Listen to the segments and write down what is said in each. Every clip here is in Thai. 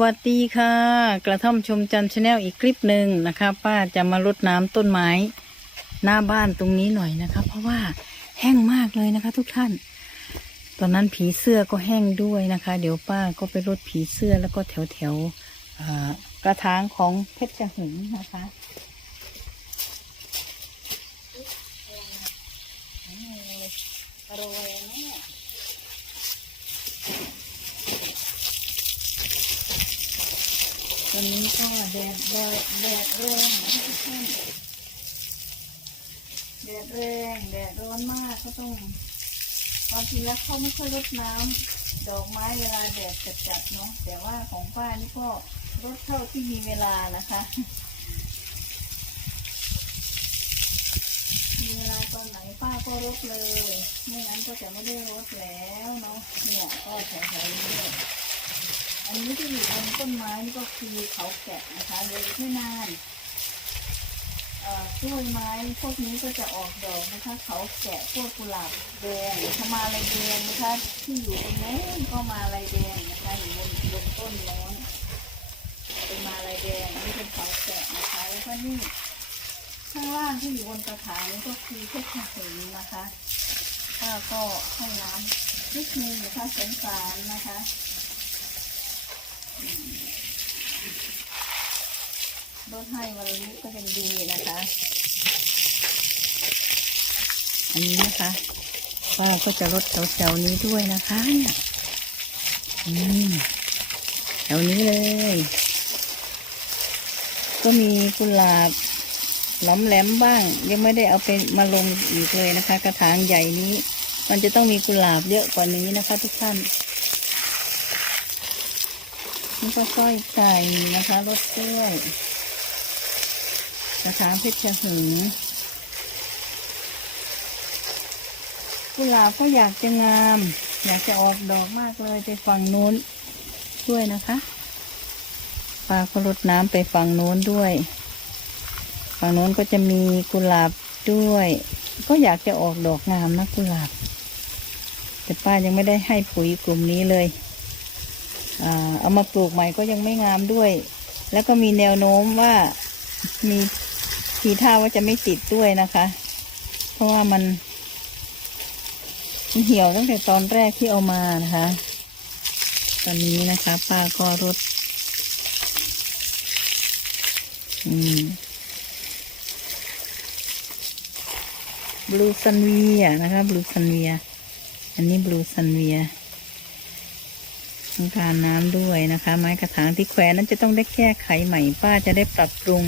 วัสดีค่ะ กระท่อมชมจันชาแนลอีกคลิปหนึ่งนะคะ ป้าจะมารดน้ำต้นไม้ หน้าบ้านตรงนี้หน่อยนะคะ เพราะว่าแห้งมากเลยนะคะ ทุกท่าน ตอนนั้นผีเสื้อก็แห้งด้วยนะคะ เดี๋ยวป้าก็ไปรดผีเสื้อแล้วก็แถวแถวกระถางของเพชรหึงนะคะโรย ตอนนี้ก็แดดแดดแดดแรงนะทุกท่านแดดแรงแดดร้อนมากก็ต้องความจริงแล้วเขาไม่ค่อยรดน้ำดอกไม้เวลาแดดจัดๆเนาะแต่ว่าของป้านี่ก็รดเท่าที่มีเวลานะคะมีเวลาตอนไหนป้าก็รดเลย ไม่งั้นก็จะไม่ได้รดแล้วเนาะเนี่ยก็แถวๆนี้ อันนี้ที่อยู่บนต้นไม้นี่ก็คือเขาแกะนะคะเลยไม่นานกล้วยไม้พวกนี้ก็จะออกดอกนะคะ เขาแกะพวกกุหลาบแดงทมาลายแดงนะคะ ที่อยู่ตรงนี้ก็มาลายแดงนะคะอยู่บนบนต้นโน้นเป็นมาลายแดงนนี้เป็นเขาแกะนะคะแล้วก็นี่ข้างล่างที่อยู่บนกระถางนี่ก็คือเพชรหึงนะคะป้าก็ให้น้ำนิดนึงนะคะสงสารนะคะ ลดให้วันนี้ก็ยังดีนะคะ อันนี้นะคะป้าก็จะลดแถวๆนี้ด้วยนะคะเนี่ยอืมแถวนี้เลย ก็มีกุหลาบหล้อมแหลมบ้าง ยังไม่ได้เอาไปมาลงอีกเลยนะคะ กระถางใหญ่นี้ มันจะต้องมีกุหลาบเยอะกว่านี้นะคะ ทุกท่าน นี่ก็สร้อยไก่นะคะรสกล้วยกระถางเพชรหึงกุหลาบก็อยากจะงาม อยากจะออกดอกมากเลยไปฝั่งนู้นด้วยนะคะปลาก็รดน้ำไปฝั่งโน้นด้วย ฝั่งโน้นก็จะมีกุหลาบด้วย ก็อยากจะออกดอกงามนะกุหลาบ แต่ป้ายังไม่ได้ให้ปุ๋ยกลุ่มนี้เลย เอามาปลูกใหม่ก็ยังไม่งามด้วย แล้วก็มีแนวโน้มว่ามีทีท่าว่าจะไม่ติดด้วยนะคะ เพราะว่ามันมันเหี่ยวตั้งแต่ตอนแรกที่เอามานะคะ ตอนนี้นะคะ ป้าก็รดอืมบลูซันเวียนะคะบลูซันเวีย อันนี้บลูซันเวีย องทานน้ำด้วยนะคะ ไม้กระถางที่แขวนนั้นจะต้องได้แก้ไขใหม่ป้าจะได้ปรับปรุง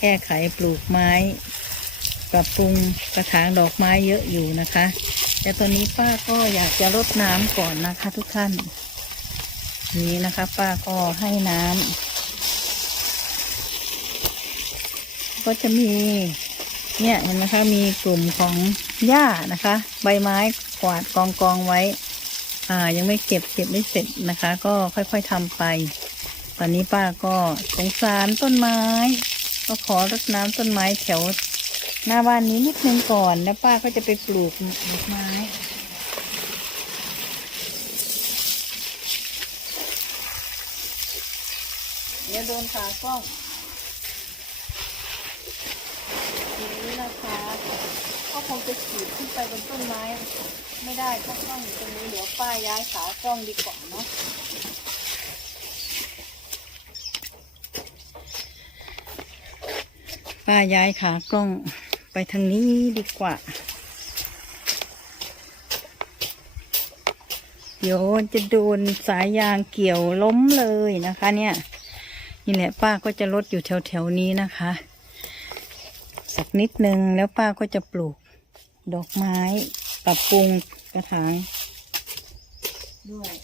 แก้ไขปลูกไม้ ปรับปรุงกระถางดอกไม้เยอะอยู่นะคะแต่ตอนนี้ป้าก็อยากจะรดน้ำก่อนนะคะ ทุกท่าน นี้นะคะ ป้าก็ให้น้ำก็จะมีเนี่ยเห็นไหมคะมีกลุ่มของหญ้านะคะ ใบไม้กวาดกองกองไว้ อ่ายังไม่เก็บเก็บไม่เสร็จนะคะ ก็ค่อยๆทำไป ตอนนี้ป้าก็สงสารต้นไม้ ก็ขอรดน้ำต้นไม้แถวหน้าบ้านนี้นิดนึงก่อน แล้วป้าก็จะไปปลูกดอกไม้เดี๋ยวโดนขากล้องนี้นะคะก็คงจะขีดขึ้นไป บนต้นไม้ไม่ได้เพรากล้องอยู่ตรงนี้เดี๋ยวป้าย้ายขากล้องดีกว่าเนาะป้าย้ายขากล้องไปทางนี้ดีกว่า เดี๋ยวจะโดนสายยางเกี่ยวล้มเลยนะคะ เนี่ย นี่แหละป้าก็จะลดอยู่แถวๆนี้นะคะ สักนิดนึงแล้วป้าก็จะปลูก ดอกไม้ปรับปรุงกระถางด้วย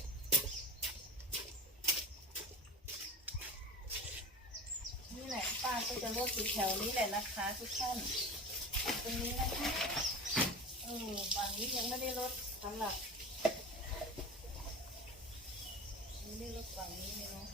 นี่แหละป้าก็จะลดอยู่แถวนี้แหละนะคะทุกท่านตรงนี้นะคะเออฝั่งนี้ยังไม่ได้ลดสำหรับไม่ได้ลดฝั่งนี้เลย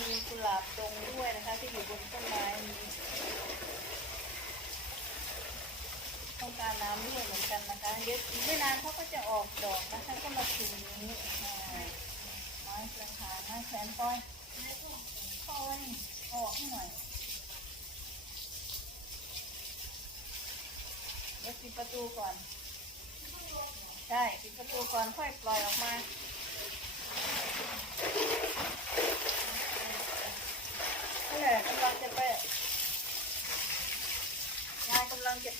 มีกุหลาบตรงด้วยนะคะที่อยู่บนต้นไม้นี้ต้องการน้ำด้วยเหมือนกันนะคะเดี๋ยวอีไม่นานเขาก็จะออกดอกนะคะก็มาถึงนี้ไม้กระถางไม้แขนต้อยต้อยออกหน่อยเดี๋ยวปิดประตูก่อนใช่ปิดประตูก่อนค่อยปล่อยออกมา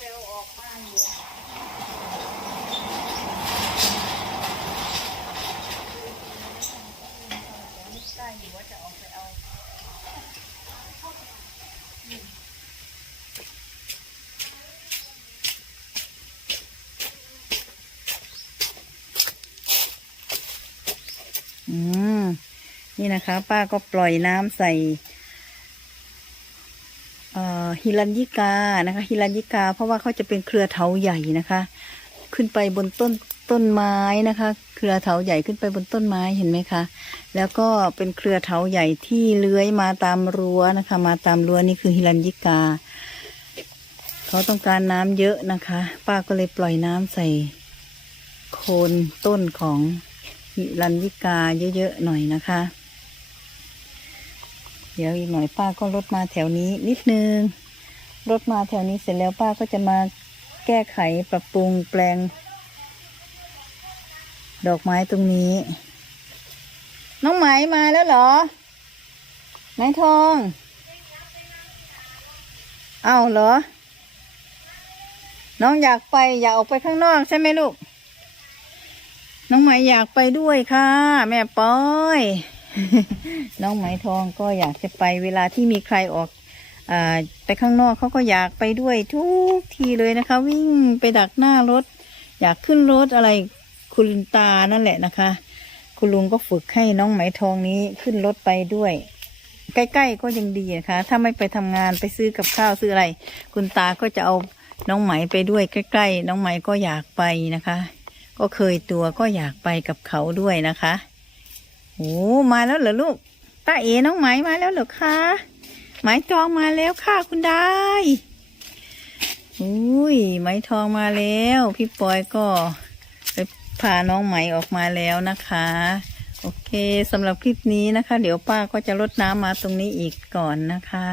อาออกมาอยู่ใกล้อยู่ว่าจะออกไปเอาอืม นี่นะคะ ป้าก็ปล่อยน้ำใส่ ฮิรัญยิกานะคะฮิรัญยิกา เพราะว่าเขาจะเป็นเครือเถาใหญ่นะคะ ขึ้นไปบนต้นต้นไม้นะคะ เครือเถาใหญ่ขึ้นไปบนต้นไม้เห็นไหมคะ แล้วก็เป็นเครือเถาใหญ่ที่เลื้อยมาตามรั้วนะคะ มาตามรั้วนี่คือฮิรัญยิกาเขาต้องการน้ำเยอะนะคะ ป้าก็เลยปล่อยน้ำใส่ โคนต้นของหิรันยิกาเยอะๆหน่อยนะคะ เดี๋ยวอีกหน่อยป้าก็รถมาแถวนี้นิดนึง รถมาแถวนี้เสร็จแล้วป้าก็จะมาแก้ไขปรับปรุงแปลง ดอกไม้ตรงนี้ น้องไหมมาแล้วเหรอ ไม้ทอง เอาเหรอ น้องอยากไปอยากออกไปข้างนอกใช่ไหมลูก น้องไหมอยากไปด้วยค่ะ แม่ป้อย น้องไหมทองก็อยากจะไปเวลาที่มีใครออก ไปข้างนอกเขาก็อยากไปด้วยทุกทีเลยนะคะ วิ่งไปดักหน้ารถ อยากขึ้นรถอะไรคุณตานั่นแหละนะคะ คุณลุงก็ฝึกให้น้องไหมทองนี้ขึ้นรถไปด้วย ใกล้ๆก็ยังดีนะคะ ถ้าไม่ไปทำงานไปซื้อกับข้าวซื้ออะไร คุณตาก็จะเอาน้องไหมไปด้วยใกล้ๆน้องไหมก็อยากไปนะคะ ก็เคยตัวก็อยากไปกับเขาด้วยนะคะโอ้มาแล้วเหรอลูกตาเอ๋น้องไหมมาแล้วเหรอคะ ไหมทองมาแล้วค่ะคุณได้อุ้ยไหมทองมาแล้ว พี่ปอยก็ไปพาน้องไหมออกมาแล้วนะคะ โอเคสำหรับคลิปนี้นะคะ เดี๋ยวป้าก็จะลดน้ำมาตรงนี้อีกก่อนนะคะ